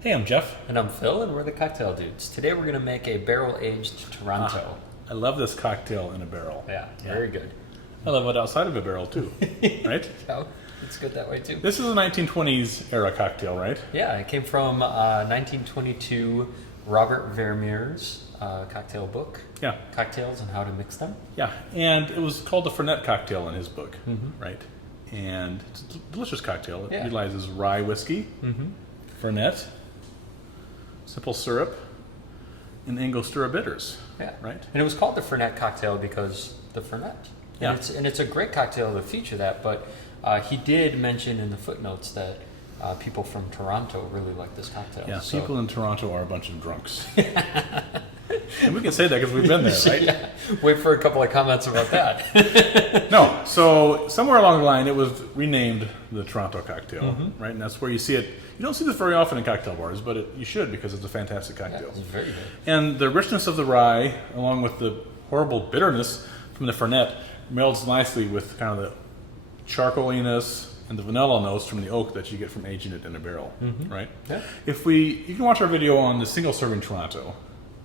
Hey, I'm Jeff. And I'm Phil, and we're the Cocktail Dudes. Today we're going to make a barrel-aged Toronto. I love this cocktail in a barrel. Yeah, very good. I love it outside of a barrel too, right? Oh, it's good that way too. This is a 1920s era cocktail, right? Yeah, it came from 1922 Robert Vermeire's cocktail book. Yeah. Cocktails and how to mix them. Yeah, and it was called the Fernet Cocktail in his book, right? And it's a delicious cocktail. It utilizes rye whiskey, Fernet, simple syrup, and Angostura bitters. Yeah. Right? And it was called the Fernet Cocktail because the Fernet. Yeah. And it's a great cocktail to feature that, but he did mention in the footnotes that people from Toronto really like this cocktail. Yeah, so. people in Toronto are a bunch of drunks. And we can say that because we've been there, right? Yeah. Wait for a couple of comments about that. No, so somewhere along the line it was renamed the Toronto Cocktail, right? And that's where you see it. You don't see this very often in cocktail bars, but you should because it's a fantastic cocktail. Yeah, it's very good. And the richness of the rye, along with the horrible bitterness from the Fernet, melds nicely with kind of the charcoaliness and the vanilla notes from the oak that you get from aging it in a barrel, right? Yeah. You can watch our video on the single serving Toronto,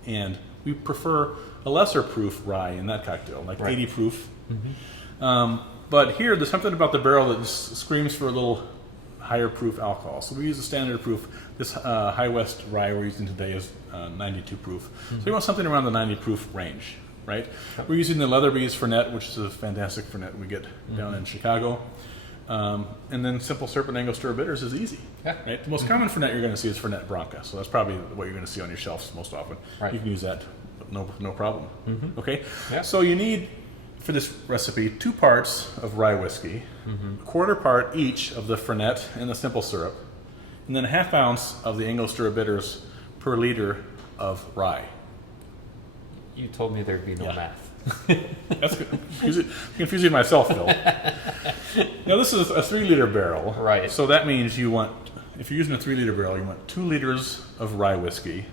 and we prefer a lesser proof rye in that cocktail, like 80 proof. But here, there's something about the barrel that just screams for a little higher proof alcohol. So we use a standard proof. This High West rye we're using today is 92 proof. So we want something around the 90 proof range, right? We're using the Leatherby's Fernet, which is a fantastic Fernet we get down in Chicago. And then simple syrup and Angostura bitters is easy. Yeah. Right? The most common Fernet you're going to see is Fernet Branca, so that's probably what you're going to see on your shelves most often. Right. You can use that, no problem. Okay. Yeah. So you need for this recipe 2 parts of rye whiskey, a quarter part each of the Fernet and the simple syrup, and then a half ounce of the Angostura bitters per liter of rye. You told me there'd be no math. That's confusing myself, Phil. Now this is a 3-liter barrel, Right. So that means you want, if you're using a 3-liter barrel, you want 2 liters of rye whiskey,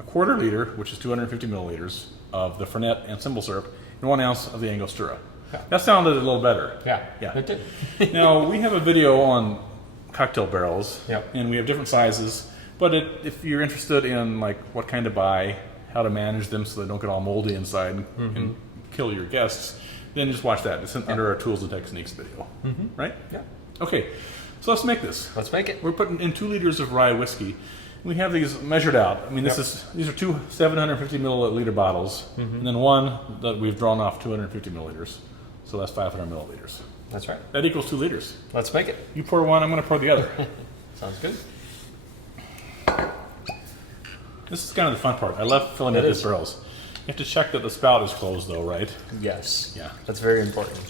a quarter liter, which is 250 milliliters of the Fernet and simple syrup, and 1 ounce of the Angostura. Yeah. That sounded a little better. Yeah, Yeah. it did. Now we have a video on cocktail barrels, Yep. and we have different sizes. But if you're interested in like what kind to buy, how to manage them so they don't get all moldy inside and kill your guests, then just watch that. It's under our tools and techniques video, right? Yeah. Okay, so let's make this. Let's make it. We're putting in 2 liters of rye whiskey. We have these measured out. I mean, these are 2 750 milliliter bottles, and then one that we've drawn off 250 milliliters. So that's 500 milliliters. That's right. That equals 2 liters. Let's make it. You pour one, I'm going to pour the other. Sounds good. This is kind of the fun part. I love filling up these barrels. You have to check that the spout is closed, though, right? Yes. Yeah. That's very important.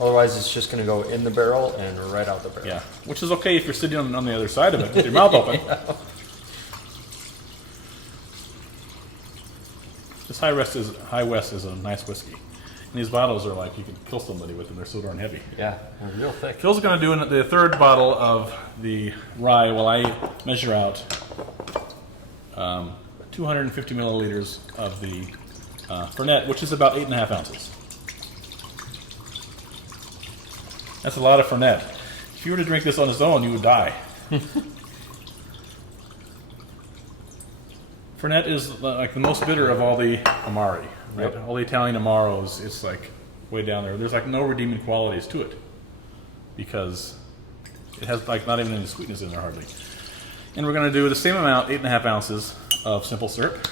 Otherwise, it's just going to go in the barrel and right out the barrel. Yeah, which is okay if you're sitting on the other side of it with your mouth open. This High West is a nice whiskey. And these bottles are like, you can kill somebody with them. They're so darn heavy. Yeah, they're real thick. Phil's going to do the 3rd bottle of the rye while I measure out 250 milliliters of the Fernet, which is about 8.5 ounces. That's a lot of Fernet. If you were to drink this on its own, you would die. Fernet is like the most bitter of all the Amari, right? Yep. All the Italian Amaros, it's like way down there. There's like no redeeming qualities to it because it has like not even any sweetness in there hardly. And we're going to do the same amount, 8.5 ounces of simple syrup.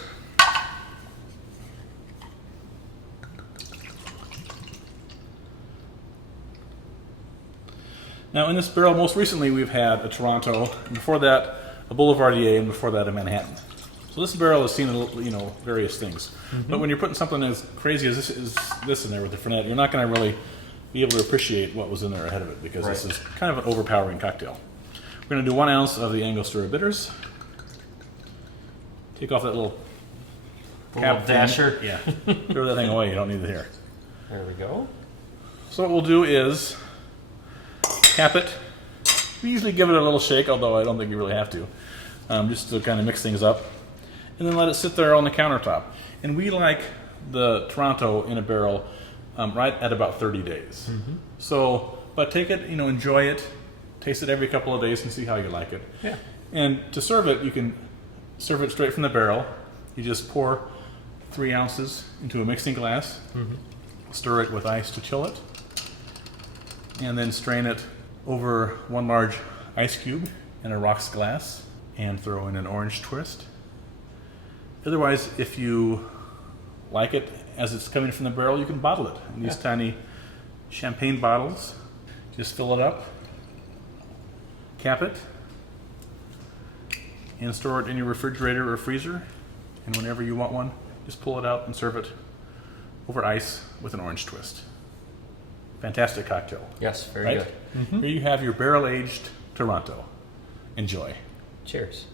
Now in this barrel, most recently we've had a Toronto, and before that a Boulevardier, and before that a Manhattan. So this barrel has seen various things. But when you're putting something as crazy as this in there with the Fernet, you're not going to really be able to appreciate what was in there ahead of it because this is kind of an overpowering cocktail. We're going to do 1 ounce of the Angostura bitters. Take off that little cap dasher. Yeah, throw that thing away. You don't need it here. There we go. So what we'll do is cap it. We usually give it a little shake, although I don't think you really have to, just to kind of mix things up. And then let it sit there on the countertop. And we like the Toronto in a barrel right at about 30 days. So, but take it, enjoy it, taste it every couple of days and see how you like it. Yeah. And to serve it, you can serve it straight from the barrel. You just pour 3 ounces into a mixing glass, stir it with ice to chill it, and then strain it over 1 large ice cube in a rocks glass and throw in an orange twist. Otherwise, if you like it as it's coming from the barrel, you can bottle it in these tiny champagne bottles. Just fill it up, cap it, and store it in your refrigerator or freezer. And whenever you want one, just pull it out and serve it over ice with an orange twist. Fantastic cocktail. Yes, very right? good. Here you have your barrel-aged Toronto. Enjoy. Cheers.